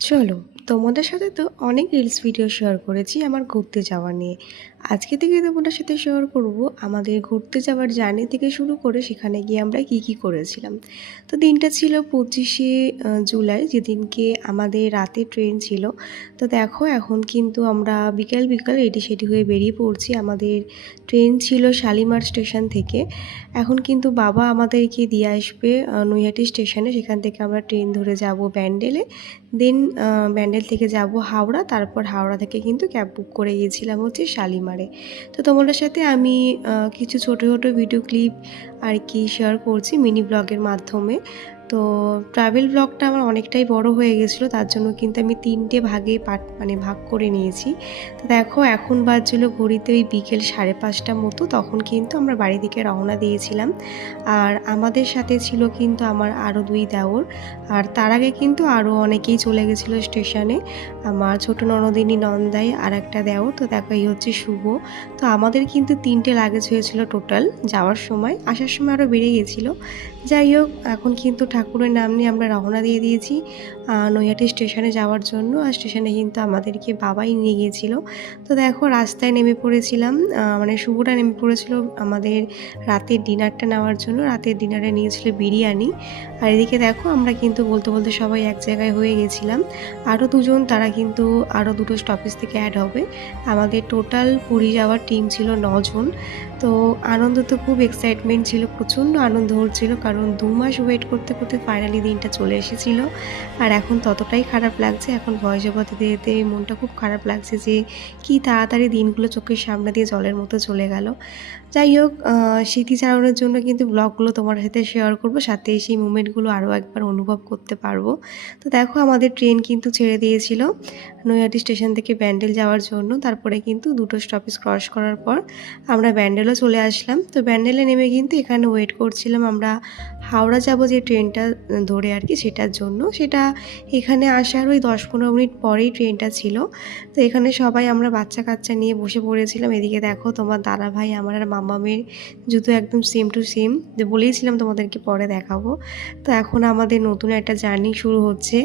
চলো, তোমাদের সাথে তো অনেক রিলস ভিডিও শেয়ার করেছি আমার ঘুরতে যাওয়া নিয়ে। আজকে থেকে তোমাদের সাথে শেয়ার করব আমাদের ঘুরতে যাওয়ার জার্নি থেকে শুরু করে সেখানে গিয়ে আমরা কি করেছিলাম। তো দিনটা ছিল 25শে জুলাই, যেদিনকে আমাদের রাতে ট্রেন ছিল। তো দেখো, এখন কিন্তু আমরা বিকাল বিকাল এটি সেটি হয়ে বেরিয়ে পড়ছি। আমাদের ট্রেন ছিল শালিমার স্টেশন থেকে। এখন কিন্তু বাবা আমাদেরকে দিয়ে আসবে নৈহাটি স্টেশনে। সেখান থেকে আমরা ট্রেন ধরে যাব ব্যান্ডেলে। দেন ব্যান্ডেল থেকে যাব হাওড়া, তারপর হাওড়া থেকে কিন্তু ক্যাব বুক করে গিয়েছিলাম হচ্ছে শালিমারে। তো তোমাদের সাথে আমি কিছু ছোটো ছোটো ভিডিও ক্লিপ আর কি শেয়ার করছি মিনি ব্লগের মাধ্যমে। তো ট্রাভেল ব্লগটা আমার অনেকটাই বড় হয়ে গেছিলো, তার জন্য কিন্তু আমি 3টে ভাগে ভাগ করে নিয়েছি। তো দেখো, এখন বাজছিল ঘড়িতে ওই বিকেল 5:30 মতো। তখন কিন্তু আমরা বাড়ি থেকে রওনা দিয়েছিলাম। আর আমাদের সাথে ছিল কিন্তু আমার আরও 2 দেওর। আর তার আগে কিন্তু আরও অনেকেই চলে গেছিলো স্টেশনে। আমার ছোটো ননদিনী, নন্দাই আর একটা দেওর। তো দেখো, এই হচ্ছে শুভ। তো আমাদের কিন্তু 3টে লাগেজ হয়েছিল টোটাল যাওয়ার সময়। আসার সময় আরও বেড়ে গেছিলো। যাই হোক, এখন কিন্তু ঠাকুরের নাম নিয়ে আমরা রওনা দিয়ে দিয়েছি নৈহাটি স্টেশনে যাওয়ার জন্য। আর স্টেশনে কিন্তু আমাদেরকে বাবাই নিয়ে গিয়েছিল। তো দেখো, রাস্তায় নেমে পড়েছিলাম, মানে শুভটা নেমে পড়েছিল আমাদের রাতের ডিনারটা নেওয়ার জন্য। রাতের ডিনারে নিয়েছিল বিরিয়ানি। আর এদিকে দেখো, আমরা কিন্তু বলতে বলতে সবাই এক জায়গায় হয়ে গেছিলাম। আরও দুজন, তারা কিন্তু আরও 2টো স্টপেজ থেকে অ্যাড হবে। আমাদের টোটাল পুরী যাওয়ার টিম ছিল 9 জন। তো আনন্দ তো খুব এক্সাইটমেন্ট ছিল, প্রচণ্ড আনন্দ হচ্ছিল, কারণ 2 মাস ওয়েট করতে করতে ফাইনালি দিনটা চলে এসেছিলো। আর এখন ততটাই খারাপ লাগছে, এখন ভয়েস ওভার দিতে দিতে মনটা খুব খারাপ লাগছে যে কি তাড়াতাড়ি দিনগুলো চোখের সামনে দিয়ে জলের মতো চলে গেল। যাই হোক, স্মৃতিচারণের জন্য কিন্তু ব্লগগুলো তোমার সাথে শেয়ার করব, সাথে সেই মুমেন্টগুলো আরও একবার অনুভব করতে পারবো। তো দেখো, আমাদের ট্রেন কিন্তু ছেড়ে দিয়েছিল নৈহাটি স্টেশন থেকে ব্যান্ডেল যাওয়ার জন্য। তারপরে কিন্তু 2টো স্টপেজ ক্রস করার পর আমরা ব্যান্ডেলও চলে আসলাম। তো ব্যান্ডেলে নেমে কিন্তু এখানে ওয়েট করছিলাম আমরা হাওড়া যাব যে ট্রেনটা ধরে আর কি, সেটার জন্য। সেটা এখানে আসার ওই 10-15 মিনিট পরেই ট্রেনটা ছিল। তো এখানে সবাই আমরা বাচ্চা কাচ্চা নিয়ে বসে পড়েছিলাম। এদিকে দেখো, তোমার দাদা ভাই, আমার আর মামামের জুতো একদম সেম টু সেম, যে বলেইছিলাম তোমাদেরকে পরে দেখাবো। তো এখন আমাদের নতুন একটা জার্নি শুরু হচ্ছে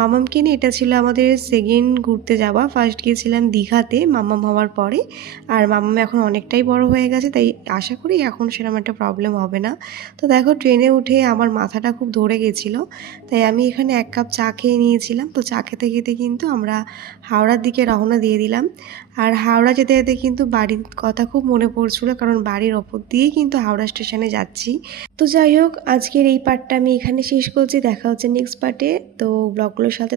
মামামকে নিয়ে। এটা ছিল আমাদের সেকেন্ড ঘুরতে যাওয়া। ফার্স্ট গিয়েছিলাম দীঘাতে মামাম হওয়ার পরে। আর মামাম এখন অনেকটাই বড় হয়ে গেছে, তাই আশা করি এখন সেরকম একটা প্রবলেম হবে না। তো দেখো, ট্রেনে উঠে আমার মাথাটা খুব ধরে গেছিলো, তাই আমি এখানে 1 কাপ চা খেয়ে নিয়েছিলাম। তো চা খেতে খেতে কিন্তু আমরা হাওড়ার দিকে রওনা দিয়ে দিলাম। আর হাওড়া যেতে যেতে কিন্তু বাড়ির কথা খুব মনে পড়ছিল, কারণ বাড়ির ওপর দিয়েই কিন্তু হাওড়া স্টেশনে যাচ্ছি। তো যাই হোক, আজকের এই পার্টটা আমি এখানে শেষ করছি। দেখা হচ্ছে নেক্সট পার্টে। তো ব্লগগুলোর সাথে